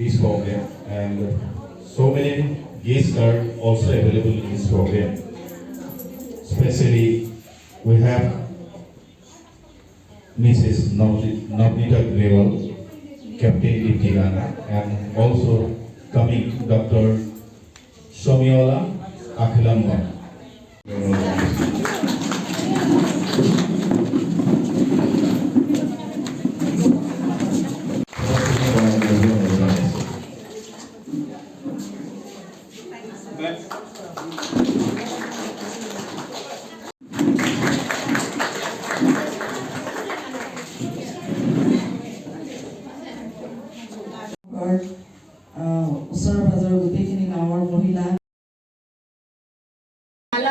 this program, and so many guests are also available in this program. Especially, we have Mrs. Navnita Grewal, Captain Diptigana, and also coming Dr. Somiola Akhilamma.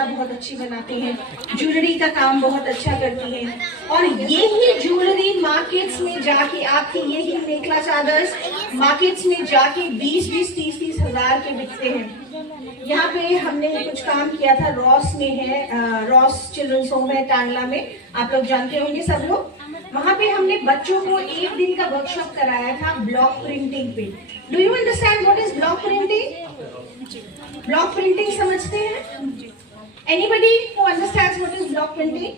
बहुत अच्छी बनाते हैं, jewellery का काम बहुत अच्छा करती हैं, और यही ज्वेलरी मार्केट्स में जाके आपकी यही मेखला चादर्स मार्केट्स में जाके 20-20, 30-30 हजार के बिकते हैं। यहाँ पे हमने कुछ काम किया था, रॉस में है, रॉस चिल्ड्रंस होम है टांगला में, आप लोग जानते होंगे सब लोग। वहाँ पे हमने बच्चों को एक दिन का वर्कशॉप कराया था ब्लॉक प्रिंटिंग पे। Do you understand what is block printing? Block printing समझते हैं? Anybody who understands what is block printing?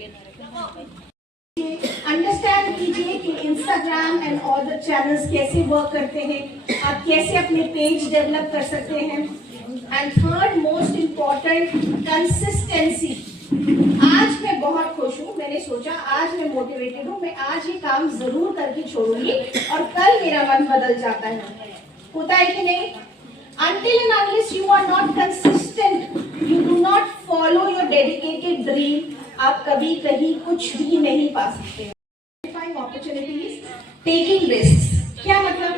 Understand कीजिए कि Instagram and all the channels कैसे work करते हैं, आप कैसे अपने पेज डेवलप कर सकते हैं। And third most important, consistency. आज मैं बहुत खुश हूँ, मैंने सोचा आज मैं मोटिवेटेड हूँ, मैं आज ये काम जरूर करके छोड़ूंगी और कल मेरा मन बदल जाता है। होता है कि नहीं? Until and unless you are not consistent, you do not follow your dedicated dream, आप कभी कहीं कुछ भी नहीं पा सकते। Identifying opportunities, taking risks, क्या मतलब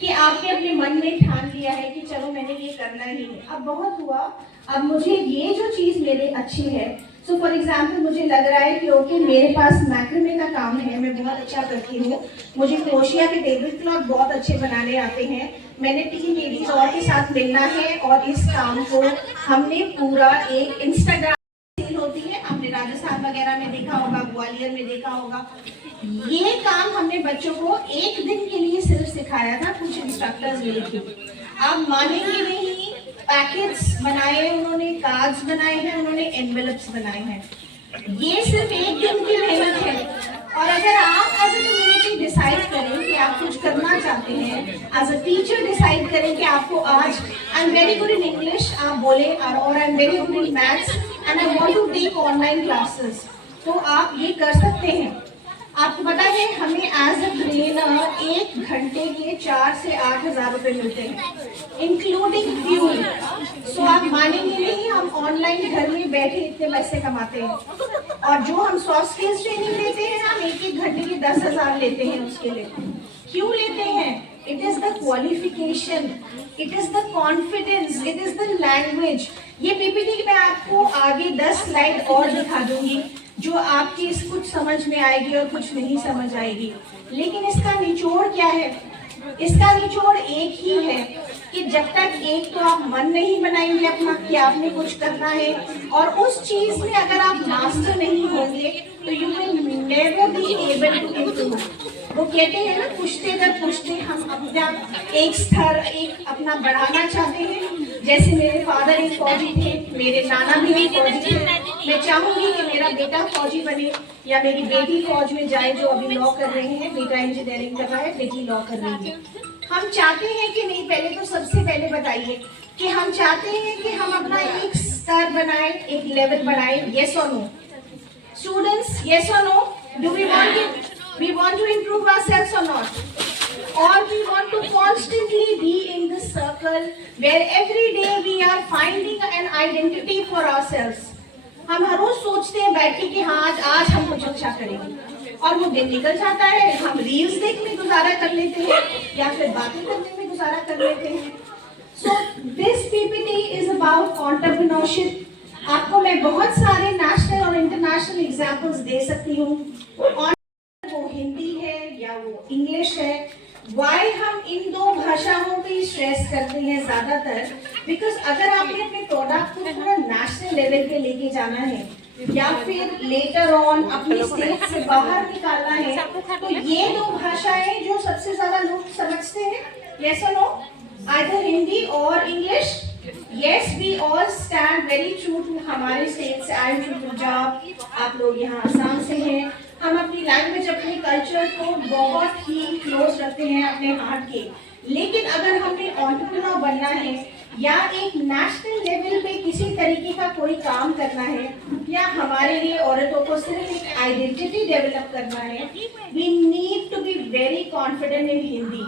कि आपने अपने मन में ठान लिया है कि चलो मैंने ये करना ही है, अब बहुत हुआ, अब मुझे ये जो चीज मेरे अच्छी है, सो फॉर एग्जाम्पल मुझे लग रहा है कि ओके मेरे पास मैक्रामे का काम है, मैं बहुत अच्छा करती हूँ, मुझे क्रोशिया के टेबल क्लॉथ बहुत अच्छे बनाने आते हैं, मैंने 3 लेडीज और के साथ मिलना है और इस काम को हमने पूरा एक इंस्टाग्राम सेल होती है, हमने राजस्थान वगैरह में देखा होगा, ग्वालियर में देखा होगा, ये काम हमने बच्चों को एक दिन के लिए सिर्फ सिखाया था, कुछ इंस्ट्रक्टर्स मिले थे। आप मानेंगे नहीं, पैकेट्स बनाए उन्होंने, कार्ड्स बनाए हैं उन्होंने, एनवेलप्स बनाए हैं, ये सिर्फ एक दिन की मेहनत है। और अगर आप एज ए कम्युनिटी डिसाइड करें कि आप कुछ करना चाहते हैं, एज अ टीचर डिसाइड करें कि आपको आज I am very good in English आप बोले, और I am very good in maths and I want to take online classes, तो आप ये कर सकते हैं। आपको पता है हमें एज अ ट्रेनर 1 घंटे के 4 से 8 हजार रुपए मिलते हैं, इंक्लूडिंग फ्यूल। सो आप मानेंगे नहीं, हम ऑनलाइन घर में बैठे इतने पैसे कमाते हैं, और जो हम सॉफ्ट स्किल्स ट्रेनिंग लेते हैं हम 1-1 घंटे के 10,000 लेते हैं उसके लिए। क्यों लेते हैं? It is the qualification, it is the confidence, it is the language. ये पीपीटी मैं आपको आगे 10 स्लाइड और दिखा दूंगी जो आपकी कुछ समझ में आएगी और कुछ नहीं समझ आएगी, लेकिन इसका निचोड़ क्या है? इसका निचोड़ एक ही है कि जब तक एक तो आप मन नहीं बनाएंगे अपना कि आपने कुछ करना है, और उस चीज में अगर आप मास्टर नहीं होंगे तो you will never be able to improve. वो कहते हैं ना, पूछते दर पूछते हम अपना एक स्तर एक अपना बढ़ाना चाहते हैं। जैसे मेरे फादर एक फौजी थे, मेरे नाना भी एक फौजी थे, मैं चाहूंगी कि मेरा बेटा फौजी बने या मेरी बेटी फौज में जाए, जो अभी लॉ कर रहे हैं, बेटा इंजीनियरिंग कर रहा है, बेटी लॉ कर रही है। हम चाहते हैं कि नहीं? पहले तो सबसे पहले बताइए कि हम चाहते हैं कि हम अपना एक स्तर बनाए, एक लेवल बढ़ाए, यस और नो? स्टूडेंट्स, यस और no? Do we want to improve ourselves or not? Or we want to constantly be in this circle where every day we are finding an identity for ourselves. हम हर रोज सोचते हैं बैठ के कि हाँ आज हम कुछ अच्छा करेंगे, और वो दिन निकल जाता है, हम रील्स देखने गुजारा कर लेते हैं या फिर बातें करने में गुजारा कर लेते हैं। So this PPT is about entrepreneurship. आपको मैं बहुत सारे नेशनल और इंटरनेशनल एग्जाम्पल्स दे सकती हूँ, वो हिंदी है या वो इंग्लिश है। वाई हम इन 2 भाषाओं पे स्ट्रेस करते हैं ज्यादातर? बिकॉज अगर आपने अपने प्रोडक्ट को थोड़ा नेशनल लेवल पे लेके जाना है या फिर लेटर ऑन अपनी स्टेट से बाहर निकालना है, तो ये 2 भाषाएं जो सबसे ज्यादा लोग समझते हैं Yes or no? Either Hindi or English? Yes, we all stand very true to हमारे स्टेट से आए हैं, पंजाब, आप लोग यहाँ आसाम से हैं। हम अपनी लैंग्वेज, अपने कल्चर को बहुत ही क्लोज रखते हैं अपने हार्ट के। लेकिन अगर हमें एंटरप्रेन्योर बनना है या एक नेशनल लेवल पे किसी तरीके का कोई काम करना है, या हमारे लिए औरतों को सिर्फ एक आइडेंटिटी डेवलप करना है, we need to be very confident in Hindi.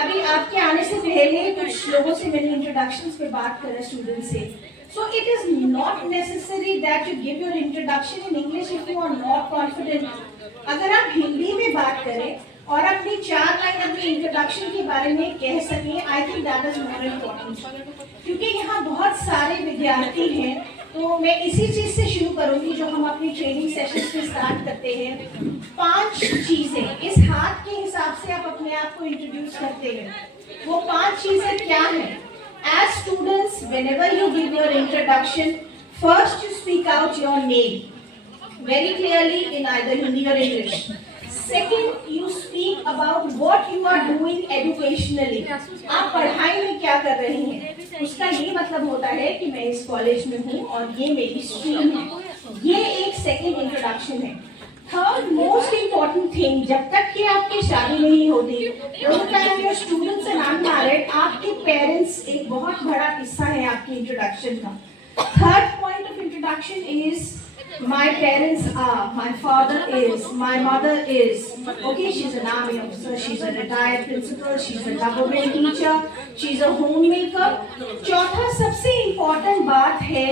अभी आपके आने से पहले कुछ लोगों से मैंने इंट्रोडक्शंस पे बात करा स्टूडेंट से। So it is not necessary that you give your introduction in English if you are not confident. अगर आप हिंदी में बात करें और अपनी 4 लाइन अपनी इंट्रोडक्शन के बारे में कह सकें, I think that is more important. क्योंकि यहाँ बहुत सारे विद्यार्थी हैं, तो मैं इसी चीज से शुरू करूंगी जो हम अपनी ट्रेनिंग सेशन में स्टार्ट करते हैं। 5 चीजें इस हाथ के हिसाब से आप अपने आप को इंट्रोड्यूस करते हैं। वो 5 चीजें क्या हैं? As students, whenever you give your introduction, first you speak out your name very clearly in either Hindi or English. Second, you speak about what you are doing educationally. आप पढ़ाई में क्या कर रहे हैं, उसका ये मतलब होता है कि मैं इस कॉलेज में हूँ और ये मेरी स्ट्रीम है। ये एक सेकेंड इंट्रोडक्शन है। थर्ड मोस्ट इम्पोर्टेंट थिंग, जब तक कि आपकी शादी नहीं होती, स्टूडेंट्स एंड अनमैरिड, आपके पेरेंट्स एक बहुत बड़ा हिस्सा है आपकी इंट्रोडक्शन का। Third point of introduction is my parents are, my father is, my mother is, okay, she's an army officer, she's a retired principal, she's a government teacher, she's a homemaker. चौथा सबसे important बात है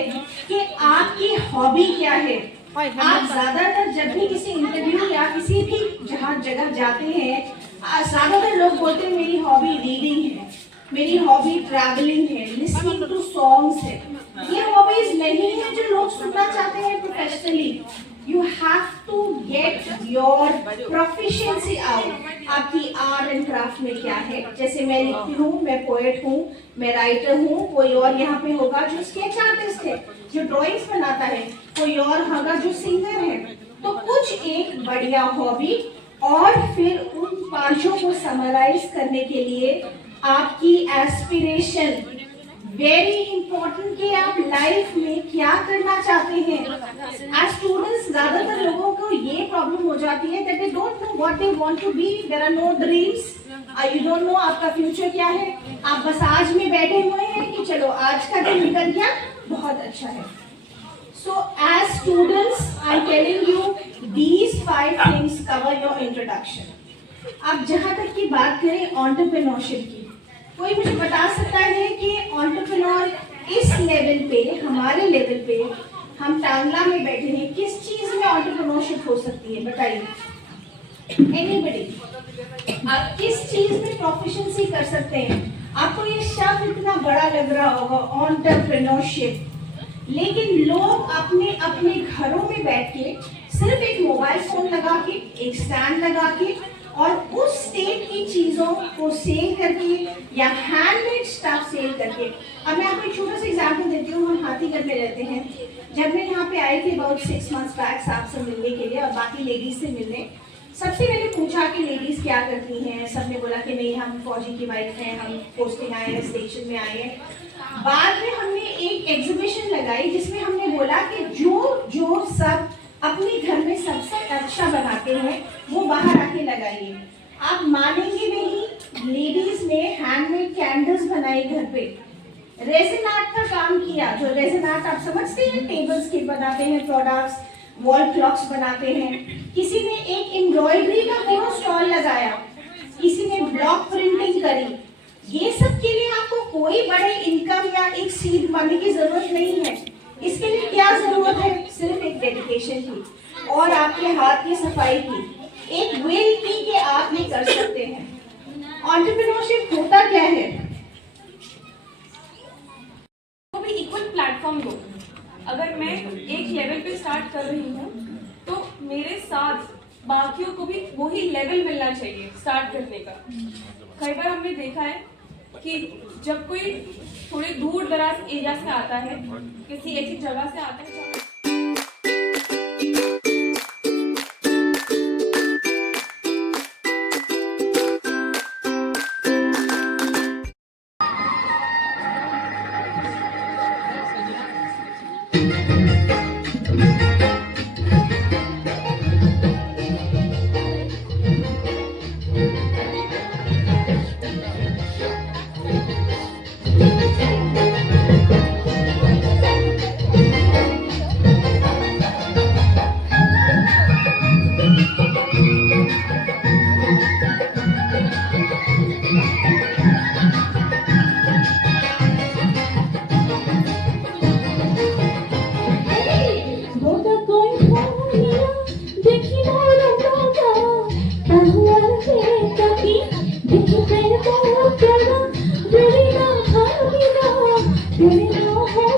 कि आपकी hobby क्या है। आप ज्यादातर जब भी किसी इंटरव्यू या किसी भी जगह जाते हैं, ज्यादातर लोग बोलते हैं मेरी हॉबी रीडिंग है, मेरी हॉबी ट्रैवलिंग है, लिसनिंग टू सॉन्ग्स है। ये हॉबीज नहीं है जो लोग सुनना चाहते हैं professionally. You have to get your proficiency out. आपकी आर्ट एंड क्राफ्ट में क्या है? जैसे मैं लिखती हूँ, मैं पोएट हूँ, मैं राइटर हूँ, कोई और यहाँ पे होगा जो स्केच आर्टिस्ट है, जो ड्राइंग्स बनाता है, कोई और होगा जो सिंगर है। तो कुछ एक बढ़िया हॉबी, और फिर उन 5 को समराइज करने के लिए आपकी एस्पिरेशन, वेरी इंपॉर्टेंट कि आप लाइफ में क्या करना चाहते हैं। एज स्टूडेंट्स ज्यादातर लोगों को ये प्रॉब्लम हो जाती है that they don't know what they want to be, there are no dreams, you don't know आपका फ्यूचर क्या है। आप बस आज में बैठे हुए हैं कि चलो आज का दिन निकल गया, बहुत अच्छा है। So as students, I'm telling you these 5 things cover your introduction. अब जहाँ तक की बात करें एंटरप्रेन्योरशिप की, कोई मुझे बता सकता है कि एंटरप्रेन्योर इस लेवल पे, हमारे लेवल पे, हम टांगला में बैठे हैं, किस चीज में एंटरप्रेन्योरशिप हो सकती है? बताइए, एनीबडी, आप किस चीज में प्रोफिशिएंसी कर सकते हैं? आपको ये शब्द इतना बड़ा लग रहा होगा एंटरप्रेन्योरशिप, लेकिन लोग अपने अपने घरों में बैठ के सिर्फ एक मोबाइल फोन लगा के, एक स्टैंड लगा के, और उस स्टेट की चीजों को सेल करके या हैंडमेड स्टफ सेल करके। अब मैं आपको एक छोटा सा एग्जांपल देती हूँ। हम हाथीगढ़ में रहते हैं। जब मैं यहाँ पे आई थी अबाउट 6 months बैक साहब से मिलने के लिए और बाकी लेडीज से मिलने, सबसे मैंने पूछा कि लेडीज क्या करती हैं। सबने बोला कि नहीं, हम फौजी की वाइफ हैं, हम पोस्टिंग आए हैं, स्टेशन में आए हैं। बाद में हमने एक एग्जीबिशन लगाई जिसमें हमने बोला कि जो सब अपने घर में सबसे अच्छा बनाते हैं वो बाहर आके लगाइए। आप मानेंगे नहीं, लेडीज ने हैंडमेड कैंडल्स बनाई घर पे, रेजिन आर्ट का काम किया। जो रेजिन आर्ट आप समझते हैं, टेबल्स के बनाते हैं प्रोडक्ट्स, वॉल क्लॉक्स बनाते हैं। किसी ने एक एम्ब्रॉयडरी का पूरा स्टॉल लगाया, किसी ने ब्लॉक प्रिंटिंग करी। ये सब के लिए आपको कोई बड़े इनकम या एक सीड मनी की जरूरत नहीं है। इसके लिए क्या जरूरत है? सिर्फ एक डेडिकेशन की और आपके हाथ की सफाई की, एक विल की कि आप ये कर सकते हैं। एंटरप्रेन्योरशिप होता क्या है? को भी इक्वल प्लेटफॉर्म दो। अगर मैं एक लेवल पे स्टार्ट कर रही हूँ तो मेरे साथ बाकियों को भी वही लेवल मिलना चाहिए स्टार्ट करने का। कई बार हमने देखा है कि जब कोई थोड़े दूर दराज एरिया से आता है, किसी ऐसी जगह से आता है তাহুয়ার কাকি দেখে প্রেম করা বেড়ে না ভাবি না বেড়ে না